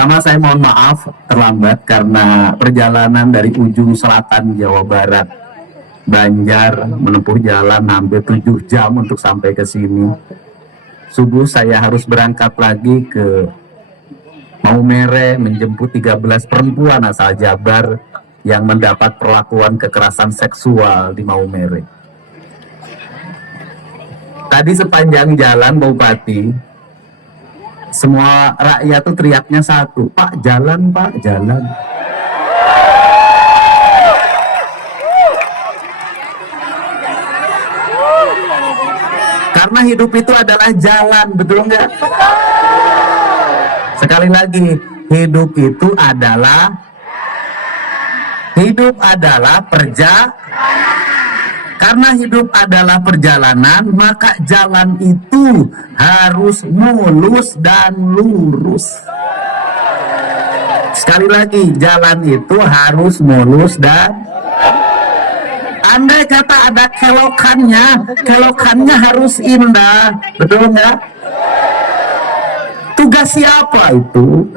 Pertama saya mohon maaf terlambat karena perjalanan dari ujung selatan Jawa Barat Banjar menempuh jalan hampir 7 jam untuk sampai ke sini. Subuh saya harus berangkat lagi ke Maumere menjemput 13 perempuan asal Jabar yang mendapat perlakuan kekerasan seksual di Maumere. Tadi sepanjang jalan Bupati, semua rakyat tuh teriaknya satu, Pak jalan, Pak jalan. Karena hidup itu adalah jalan, betul nggak? Sekali lagi, hidup itu adalah karena hidup adalah perjalanan, maka jalan itu harus mulus dan lurus. Sekali lagi, jalan itu harus mulus dan andai kata ada kelokannya harus indah, betul nggak? Tugas siapa itu?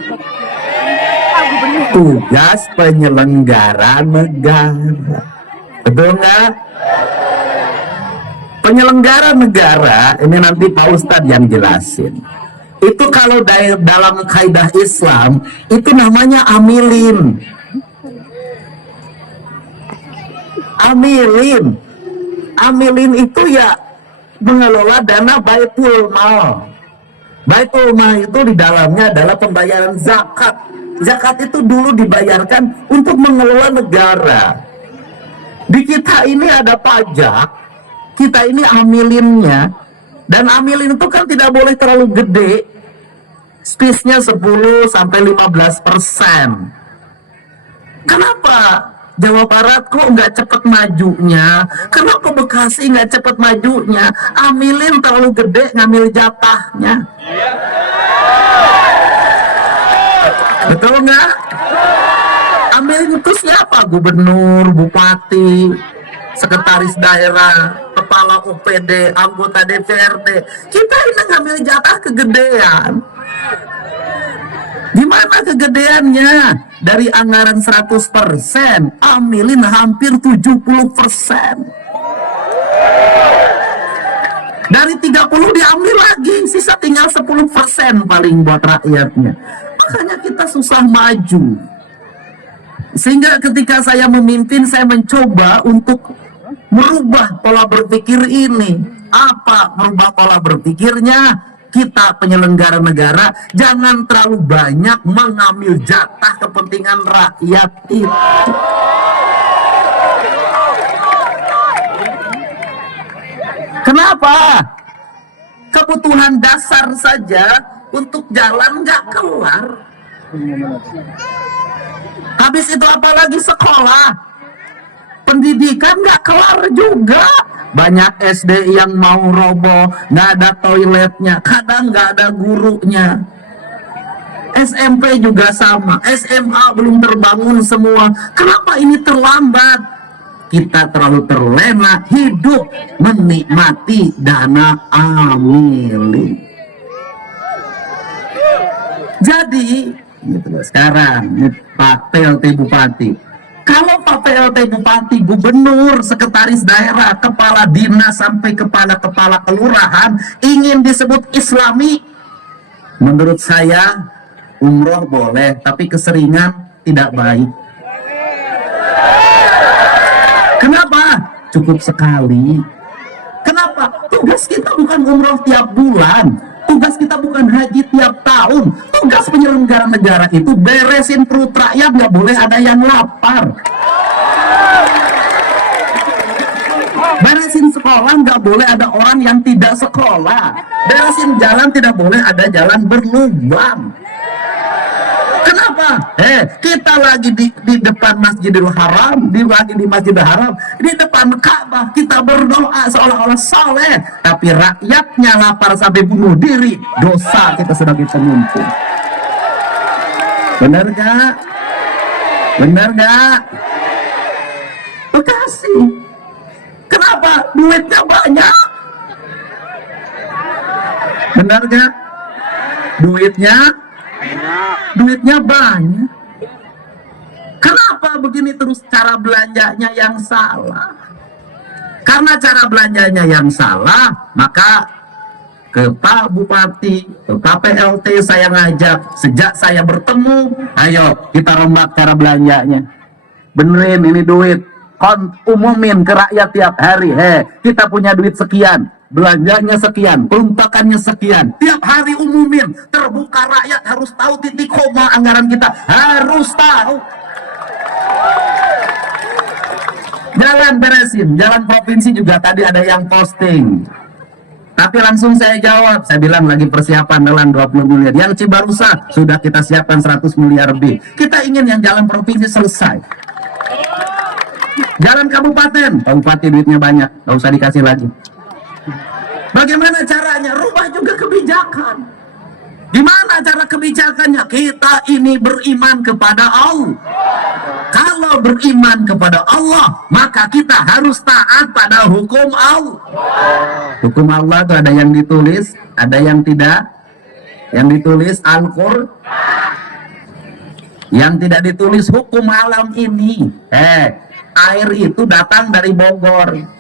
Tugas penyelenggara negara, betul nggak? Penyelenggara negara ini nanti Pak Ustadz yang jelasin. Itu kalau dalam kaidah Islam itu namanya amilin. Amilin itu ya mengelola dana Baitul Mal. Baitul Mal itu di dalamnya adalah pembayaran zakat. Zakat itu dulu dibayarkan untuk mengelola negara. Di kita ini ada pajak, kita ini amilinnya, dan amilin itu kan tidak boleh terlalu gede, space-nya 10-15%. Kenapa Jawa Barat kok nggak cepat majunya? Kenapa Bekasi nggak cepat majunya? Amilin terlalu gede, ngambil jatahnya. Betul nggak? Amilin itu siapa? Gubernur, bupati, sekretaris daerah, kepala OPD, anggota DPRD. Kita ini ngambil jatah kegedean. Gimana kegedeannya? Dari anggaran 100%, amilin hampir 70%. Dari 30 diambil lagi, sisa tinggal 10% paling buat rakyatnya. Makanya kita susah maju. Sehingga ketika saya memimpin, saya mencoba untuk merubah pola berpikir ini. Apa merubah pola berpikirnya? Kita penyelenggara negara jangan terlalu banyak mengambil jatah kepentingan rakyat itu. Kenapa? Kebutuhan dasar saja untuk jalan nggak kelar. Habis itu apalagi sekolah, pendidikan nggak kelar juga. Banyak SD yang mau roboh, nggak ada toiletnya, kadang nggak ada gurunya. SMP juga sama, SMA belum terbangun semua. Kenapa ini terlambat? Kita terlalu terlena hidup menikmati dana amilin. Jadi gitu, sekarang Pak PLT Bupati, kalau Pak PLT Bupati, Gubernur, Sekretaris Daerah, Kepala Dinas sampai Kepala Kelurahan ingin disebut Islami, menurut saya umroh boleh, tapi keseringan tidak baik. Kenapa? Cukup sekali. Kenapa? Tugas kita bukan umroh tiap bulan, tugas kita bukan haji tiap tahun. Tugas penyelenggara negara itu beresin perut rakyat, nggak boleh ada yang lapar. Beresin sekolah, nggak boleh ada orang yang tidak sekolah. Beresin jalan, tidak boleh ada jalan berlubang. Kenapa? Kita lagi di depan Masjidil Haram, lagi di Masjidil Haram, di depan Ka'bah, kita berdoa seolah-olah soleh, tapi rakyatnya lapar sampai bunuh diri. Dosa kita sebagai pemimpin. Benar gak? Benar gak? Bekasi, kenapa? Duitnya banyak. Benar gak? Duitnya banyak. duitnya banyak. Kenapa begini terus cara belanjanya yang salah? Karena cara belanjanya yang salah, maka ke Pak Bupati, ke Pak PLT saya ngajak, sejak saya bertemu, ayo kita rombak cara belanjanya. Benerin ini duit, umumin ke rakyat tiap hari, kita punya duit sekian, belanjanya sekian, peruntukannya sekian, tiap hari umumin, terbuka, rakyat harus tahu titik koma anggaran kita, harus tahu. Jalan beresin, jalan provinsi juga tadi ada yang posting. Tapi langsung saya jawab, saya bilang lagi persiapan jalan 20 miliar. Yang Cibarusa sudah kita siapkan 100 miliar lebih. Kita ingin yang jalan provinsi selesai. Jalan kabupaten, Pak Bupati duitnya banyak, nggak usah dikasih lagi. Bagaimana caranya? Rubah juga kebijakan. Gimana cara kebijakannya? Kita ini beriman kepada Allah. Kalau beriman kepada Allah, maka kita harus taat pada hukum Allah. Hukum Allah itu ada yang ditulis, ada yang tidak. Yang ditulis Al-Qur'an, yang tidak ditulis hukum alam ini. Air itu datang dari Bogor.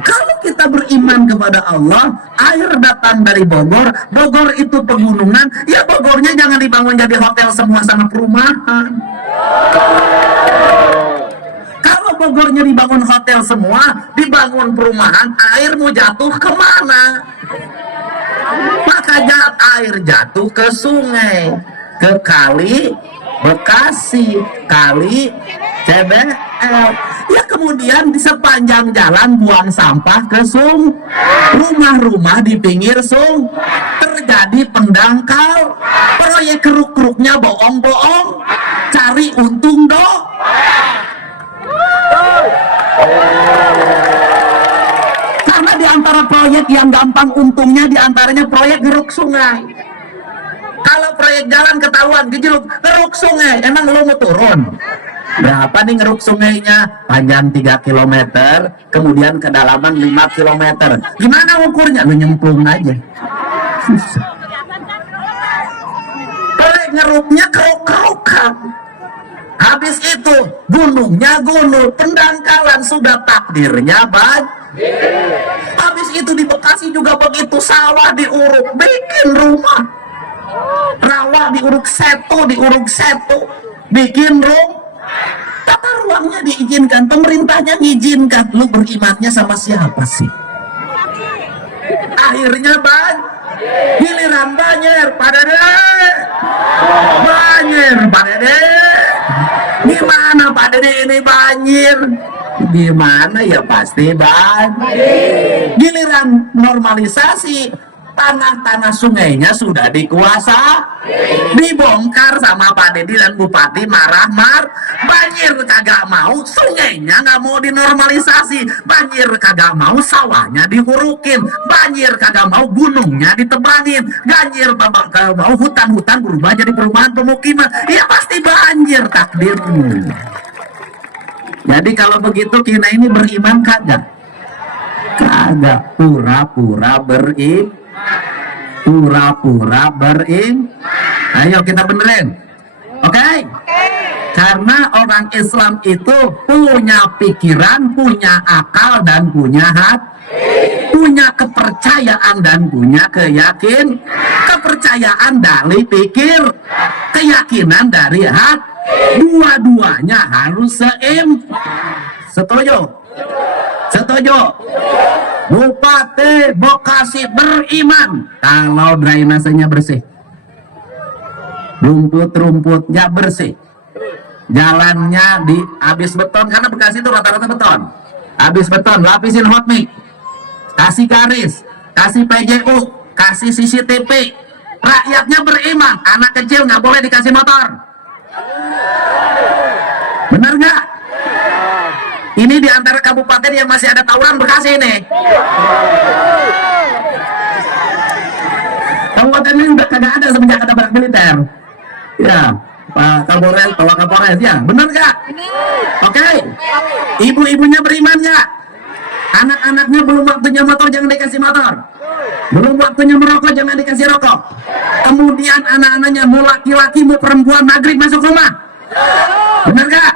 Kalau kita beriman kepada Allah, air datang dari Bogor, Bogor itu pegunungan, ya Bogornya jangan dibangun jadi hotel semua sama perumahan. Kalau Bogornya dibangun hotel semua, dibangun perumahan, air mau jatuh kemana? Maka air jatuh ke sungai, ke kali Bekasi, kali CBL. Ya kemudian di sepanjang jalan buang sampah ke sungai, rumah-rumah di pinggir sungai, terjadi pendangkal, proyek keruk-keruknya bohong-bohong, cari untung dong. Karena di antara proyek yang gampang untungnya diantaranya proyek geruk sungai. Kalau proyek jalan ketahuan gejolak geruk sungai, emang lu mau turun? Berapa nih ngeruk sungainya? Panjang 3 km, kemudian kedalaman 5 km. Gimana ukurnya? Lu nyemplung aja. Susah. Proyek ngeruknya keruk-kerukan. Habis itu gunungnya gunung, pendangkalan sudah takdirnya banjir. Habis itu di Bekasi juga begitu, sawah diuruk, bikin rumah. Rawa diuruk setu, bikin rumah. Tata ruangnya diizinkan, pemerintahnya mengizinkan. Lu berimannya sama siapa sih? Akhirnya giliran banjir, banjir, gimana Pak Dede ini banjir? Gimana ya pasti banjir. Giliran normalisasi, tanah-tanah sungainya sudah dibongkar sama Pak Dedi dan Bupati marah-marah. Banjir kagak mau, sungainya nggak mau dinormalisasi. Banjir kagak mau, sawahnya dihurukin. Banjir kagak mau, gunungnya ditebangin. Banjir kagak mau, hutan-hutan berubah jadi perumahan pemukiman. Ya pasti banjir takdirnya. Jadi kalau begitu kita ini beriman kagak? Kagak, pura-pura beriman. Ayo kita benerin. Oke? Karena orang Islam itu punya pikiran, punya akal, dan punya hati, punya kepercayaan dan punya keyakinan. Kepercayaan dari pikir, keyakinan dari hati, dua-duanya harus seimbang. Setuju? Setuju? Bupati Bekasi beriman kalau drainasenya bersih, rumput-rumputnya bersih, jalannya habis beton, karena Bekasi itu rata-rata beton. Habis beton, lapisin hot mix, kasih garis, kasih PJU, kasih CCTV. Rakyatnya beriman, anak kecil nggak boleh dikasih motor. Bener nggak? Ini di antara kabupaten yang masih ada tawuran Bekasi ini. Kabupaten ini udah kagak ada semenjak ada barak militer. Ya, Pak Kapolres, Pak Kapolres, ya, bener nggak? Oke. Ibu-ibunya beriman nggak? Anak-anaknya belum waktunya motor, jangan dikasih motor. Belum waktunya merokok, jangan dikasih rokok. Kemudian anak-anaknya mau laki-laki mau perempuan maghrib masuk rumah. Benar gak?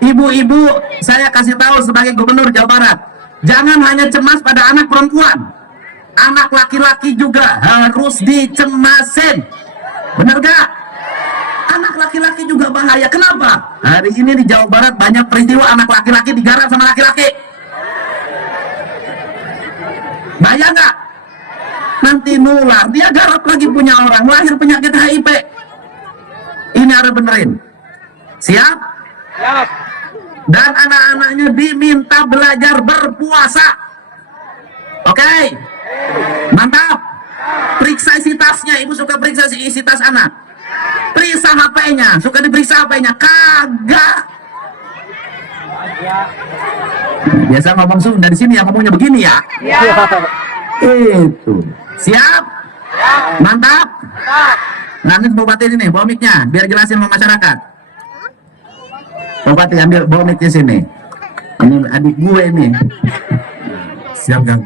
Ibu-ibu, saya kasih tahu sebagai gubernur Jawa Barat, jangan hanya cemas pada anak perempuan, anak laki-laki juga harus dicemasin. Benar gak? Anak laki-laki juga bahaya. Kenapa? Hari ini di Jawa Barat banyak peristiwa anak laki-laki digarap sama laki-laki. Bahaya nggak? Nanti nular, dia garap lagi punya orang, lahir penyakit HIV. Ini harus benerin. Siap? Siap. Dan anak-anaknya diminta belajar berpuasa. Oke? Mantap. Periksa isi tasnya. Ibu suka periksa isi tas anak. Periksa HP-nya. Suka diperiksa HP-nya? Kagak. Biasa ngomong Sunda di sini yang ngomongnya begini ya. Itu. Siap? Mantap. Nanti Bupati ini, bawa mic-nya biar jelasin sama masyarakat. Bupati ambil bawa mic di sini. Ini adik gue ini. Siap, Kang.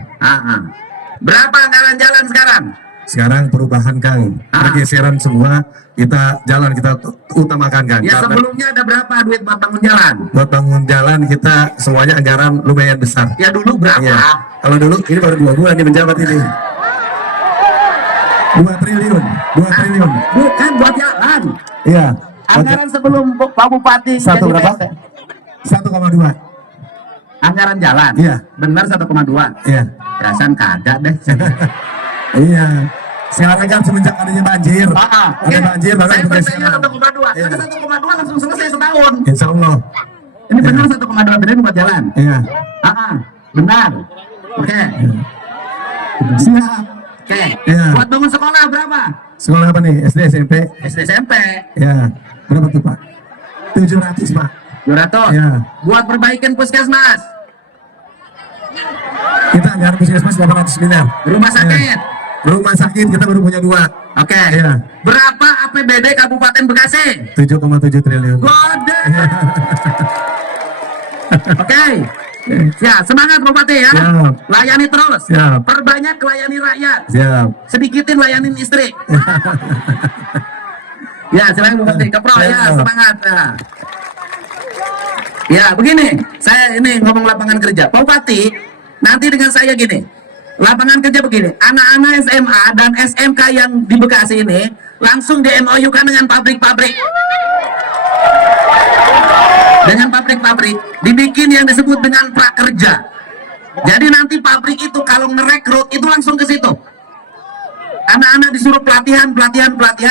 Berapa anggaran jalan sekarang? Sekarang perubahan, Kang. Pergeseran semua, kita jalan kita utamakan, Kang. Ya, sebelumnya ada berapa duit buat bangun jalan? Buat bangun jalan kita semuanya anggaran lumayan besar. Ya dulu berapa? Ya. Kalau dulu ini baru 2 bulan nih menjabat ini. 2 triliun. Bukan buat jalan. Iya. Anggaran sebelum Pak Bupati Satu jadi berapa? PST. 1,2. Anggaran jalan? Iya. Benar 1,2? Iya. Perasaan kagak deh. Iya. Sekarang kan semenjak adanya banjir. Ada banjir baru saya pergeseran. 1,2. Iya. Ada 1,2 langsung selesai setahun. Insya Allah. Ini benar 1,2 triliun buat jalan. Iya. Benar. Oke. Siap. Oke. Iya. Buat bangun sekolah berapa? Sekolah apa nih? SD, SMP? SD SMP. Ya. Berapa tuh, Pak? 700, Pak. 200. Iya. Buat perbaikan puskesmas. Kita anggaran puskesmas 800 miliar. Rumah sakit. Ya. Rumah sakit kita baru punya 2. Oke. Iya. Berapa APBD Kabupaten Bekasi? 7,7 triliun. Gede. Oke. Ya, semangat Bupati ya. Siap. Layani terus. Siap. Perbanyak layani rakyat. Siap. Sedikitin layanin istri. Ya, silakan Bupati. Kepro ya, semangat. Ya, begini. Saya ini ngomong lapangan kerja. Pak Bupati, nanti dengan saya gini. Lapangan kerja begini. Anak-anak SMA dan SMK yang di Bekasi ini langsung di MOU-kan dengan pabrik-pabrik. Dengan pabrik-pabrik dibikin yang disebut dengan prakerja. Jadi nanti pabrik itu kalau ngerekrut itu langsung ke situ. Anak-anak disuruh pelatihan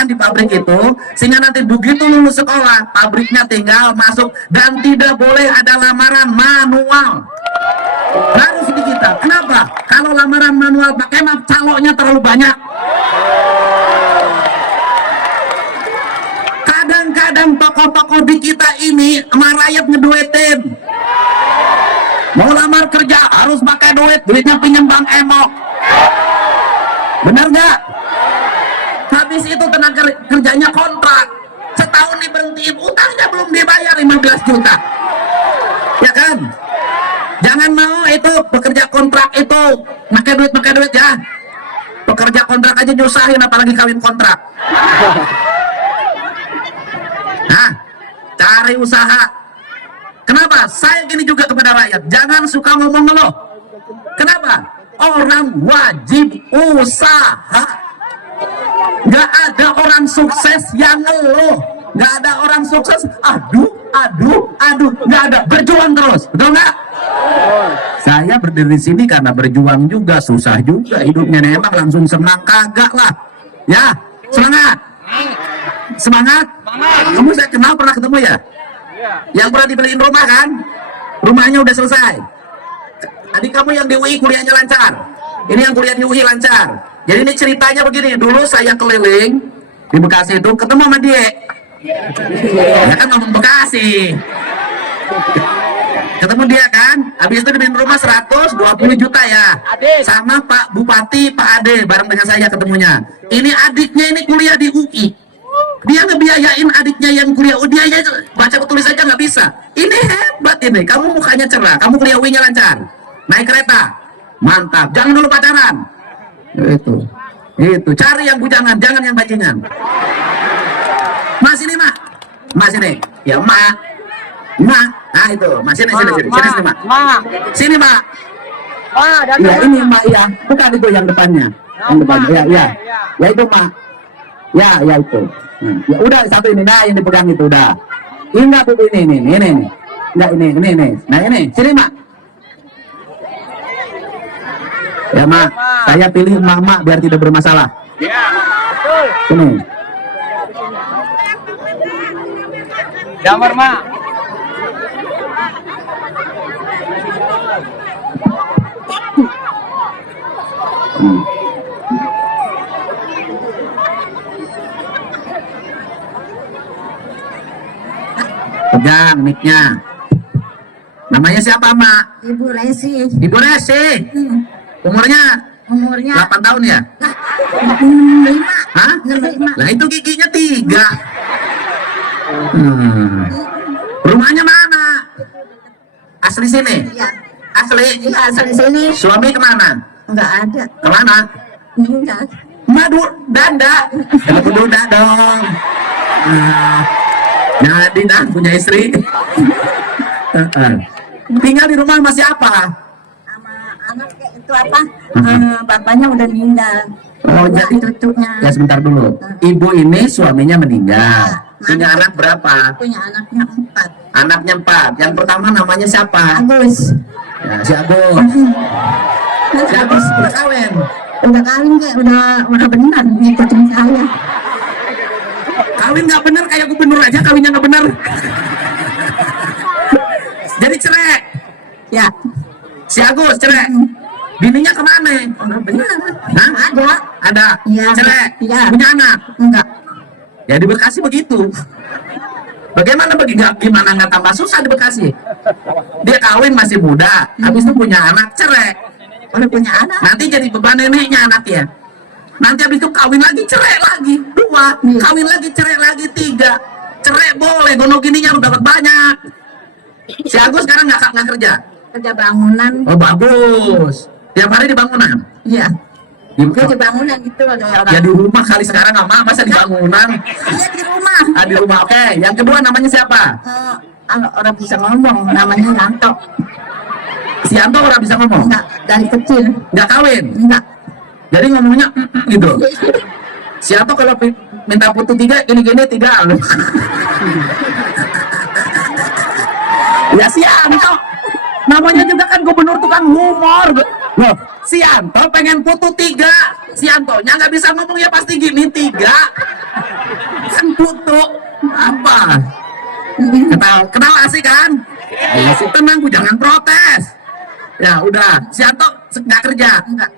di pabrik itu, sehingga nanti begitu lulus sekolah, pabriknya tinggal masuk dan tidak boleh ada lamaran manual. Harus digital. Kenapa? Kalau lamaran manual pakai map caloknya terlalu banyak. Kadang-kadang tokoh-tokoh di kita ini sama rakyat ngeduetin. Mau lamar kerja harus pakai duit, duitnya pinjam Bang Emok. Benar nggak? Habis itu tenaga kerjanya kontrak, setahun diberhentiin, utangnya belum dibayar 15 juta. Ya kan? Jangan mau itu pekerja kontrak itu pakai duit ya. Pekerja kontrak aja nyusahin, apalagi kawin kontrak. Nah, cari usaha. Kenapa? Saya gini juga kepada rakyat, jangan suka ngomong ngeluh. Kenapa? Orang wajib usaha. Gak ada orang sukses yang ngeluh. Gak ada orang sukses aduh. Gak ada, berjuang terus. Betul nggak? Saya berdiri di sini karena berjuang juga, susah juga hidupnya. Emang langsung senang kagak lah. Ya, semangat. Semangat. Kamu saya kenal, pernah ketemu ya? Yang pernah dibeliin rumah kan? Rumahnya udah selesai. Adik kamu yang di UI kuliahnya lancar. Ini yang kuliah di UI lancar. Jadi ini ceritanya begini. Dulu saya keliling di Bekasi itu ketemu sama dia. Ya kan ngomong Bekasi. Ketemu dia kan. Habis itu dibeliin rumah 120 juta ya. Sama Pak Bupati, Pak Ade. Bareng dengan saya ketemunya. Ini adiknya ini kuliah di UI. Dia ngebiayain adiknya yang kuliah UI. Dia aja baca tulis aja nggak bisa. Ini hebat ini. Kamu mukanya cerah. Kamu kuliah UI-nya lancar. Naik kereta. Mantap. Jangan dulu pacaran. Itu. Itu, cari yang bujangan, jangan yang bajingan. Mas ini, Mak. Mas ini. Ya, Mak. Mak. Nah, itu. Mas sini, sini, sini. Sini, sini, Mak. Sini, Mak. Ya, ini, Mak, ya. Bukan itu yang depannya. Yang depannya. Ya, ya. Ya, itu, Mak. Ya, ya itu. Ya, udah satu ini. Nah, yang dipegang itu udah. Enggak, Bu, ini. Enggak, ini. Nah, ini. Sini, Mak. Ya, Mak. Saya pilih Mama biar tidak bermasalah. Ya, betul. Sini. Gambar, Mak. Hmm. Pegang mic-nya. Namanya siapa, Mak? Ibu Resi. Ibu Resi. Umurnya 8 tahun ya? 5. Hah? 5. Lah itu giginya 3. Rumahnya mana? Asli sini? Iya. Asli? Iya, asal sini. Suami kemana? Enggak ada. Kemana? Meninggal. Madu danda. Aku duda dong. Nah, jadi dah punya istri. Tinggal di rumah masih apa? Sama anak itu apa? Bapaknya udah meninggal. Oh, jadi cucunya. Ya sebentar dulu. Ibu ini suaminya meninggal. Punya anak berapa? Punya anaknya 4. Anaknya 4. Yang pertama namanya siapa? Agus. Ya, si Agus. Si Agus udah kawin. Udah kawin kayak udah benar ngikutin saya. Kawin nggak bener kayak gubernur aja kawinnya nggak bener. Jadi cerai. Ya. Si Agus cerai. Bininya kemana? Udah benar. Hah? Ada. Ada. Iya. Cerai. Iya. Punya anak. Enggak. Ya di Bekasi begitu. Bagaimana gimana nggak tambah susah di Bekasi? Dia kawin masih muda, habis itu punya anak, cerai. Udah punya anak. Nanti jadi beban neneknya anaknya. Nanti habis itu kawin lagi, cerai lagi, 2. Kawin lagi, cerai lagi, 3. Cerai boleh, gono gininya lu dapat banyak. Si Agus sekarang nggak kerja. Kerja bangunan. Oh bagus. Tiap hari di bangunan. Iya. Di, Dia di bangunan gitu ada orang. ya di rumah kali sekarang nggak masa di bangunan. Iya di rumah. Ah, di rumah. Oke. Yang kedua namanya siapa? Kalau orang bisa ngomong namanya Yanto. Si Yanto orang bisa ngomong. Enggak, dari kecil. Nggak kawin. Enggak. Jadi ngomongnya gitu. Si Yanto kalau minta putu 3 gini-gini 3. Ya si Yanto. Namanya juga kan gubernur tukang humor. Loh, si Yanto pengen putu 3. Si Yantonya nggak bisa ngomong ya pasti gini 3. Kan putu apa? Kenal asik kan? Ya sih tenang, Bu, jangan protes. Ya udah, si Yanto nggak kerja. Enggak.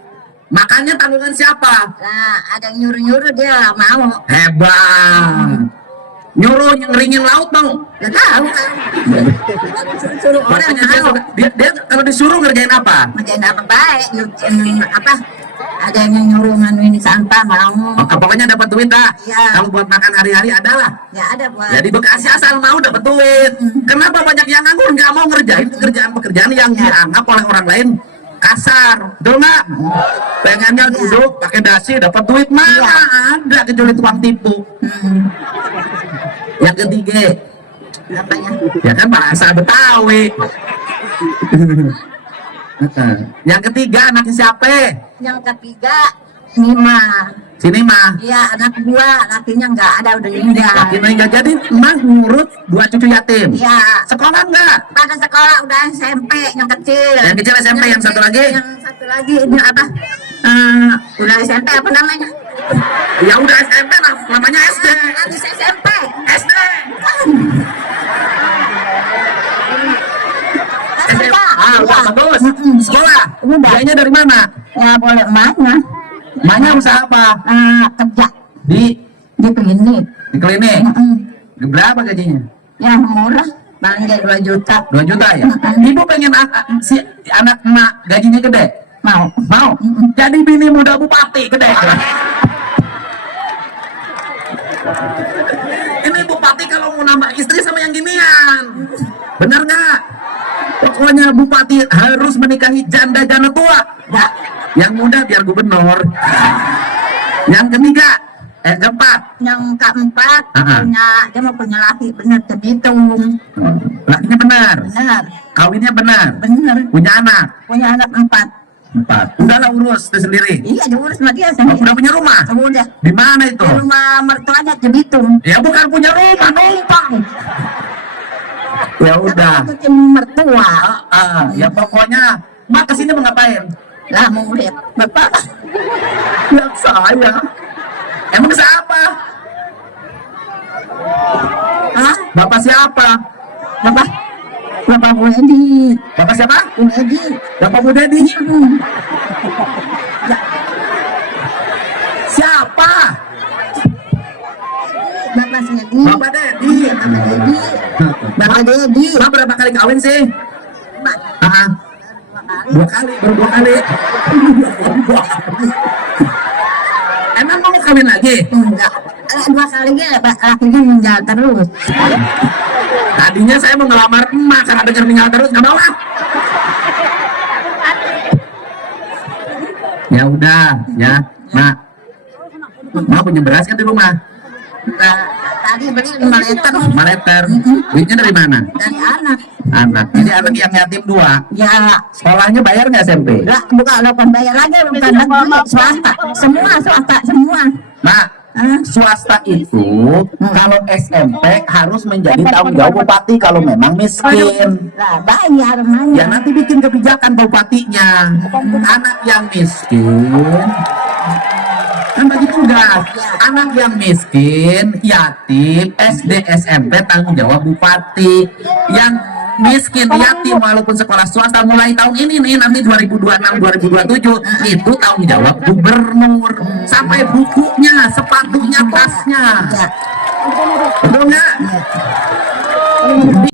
Makanya tanggungan siapa? Nah, ada yang nyuruh-nyuruh dia mau. Hebat. Nyuruh ngeringin laut mau. Enggak tahu kan. Suruh orang Makanya mau. dia kalau disuruh ngerjain apa? Ngerjain apa baik, nyuruhin apa? Ada yang nyuruh nganuin sampah mau. Oh, pokoknya dapat duit dah. Iya. Kalau buat makan hari-hari adalah. Ya ada buat. Ya di Bekasi asal mau dapat duit. Kenapa banyak yang nganggur nggak mau ngerjain pekerjaan-pekerjaan yang dianggap oleh orang lain kasar, betul nggak? Pengennya duduk pakai dasi dapat duit mana ada kecuali tukang tipu. Yang ketiga, Apanya? ya kan bahasa Betawi. Yang ketiga anaknya siapa? Yang ketiga Nima. Sini mah. Iya, anak 2, lakinya enggak ada udah meninggal. Laki meninggal jadi mah ngurut 2 cucu yatim. Iya. Sekolah enggak? Pada sekolah udah SMP yang kecil. Yang kecil SMP, yang satu lagi? Yang satu lagi ini apa? Udah SMP apa namanya? Ya udah SMP lah, namanya SD. Habis SMP. SD. SD. Ah, udah bagus. Sekolah. Biayanya dari mana? Ya boleh emaknya. Emaknya usaha apa? Kerja Di di klinik. klinik. Berapa gajinya? Ya murah. Bangga 2 juta. 2 juta ya? Ibu pengen si anak emak gajinya gede? Mau. Mau? Jadi bini muda bupati gede. Ini bupati kalau mau nambah istri sama yang ginian. Bener nggak? Pokoknya bupati harus menikahi janda-janda tua. Ya. Yang muda biar gubernur. Yang ketiga, keempat. Yang keempat Aha. dia mau punya laki bener terhitung. Lakinya benar, Benar, kawinnya benar, bener. punya anak Punya anak 4. 4. Udahlah urus itu sendiri. Iya diurus sama dia Oh, sendiri. udah punya rumah? Udah. Di mana itu? Di rumah mertuanya di Bitung. Ya bukan punya rumah, numpang. Ya udah. Itu tim mertua. Ya pokoknya Mak kesini mau ngapain? Lah mau lihat bapak. Lihat saya. Emang siapa? Hah? Bapak siapa? Bapak. Bapak Bu Edi. Bapak siapa? Bu Edi. Bapak Bu Dedi. Siapa? Bapak Edi. Bapak Dedi. Bapak Edi. Bapak Dedi. Mak berapa kali kawin sih? Ah, 2 kali, baru 2 kali. Emang mau kawin lagi? Enggak. 2 kalinya lakinya meninggal terus. Tadinya saya mau ngelamar emak karena dengar meninggal terus nggak mau lah. Ya udah, ya, Mak. Mak punya beras kan di rumah? Nah, tadi beli 5 liter 5 liter. Duitnya dari mana? dari anak. Anak. Jadi anak yang yatim 2. Ya, Sekolahnya bayar nggak SMP? enggak bukan bayar lagi, bukan negeri, swasta. Semua swasta semua. Mak, swasta itu kalau SMP harus menjadi tanggung jawab bupati kalau memang miskin. Lah bayar Ya namanya. nanti bikin kebijakan bupatinya. Anak yang miskin kan bagi tugas. Anak yang miskin, yatim, SD, SMP tanggung jawab bupati. Yang miskin, yatim walaupun sekolah swasta mulai tahun ini nih nanti 2026 2027 itu tanggung jawab gubernur sampai bukunya, sepatunya, tasnya. Ya, Betul nggak? Di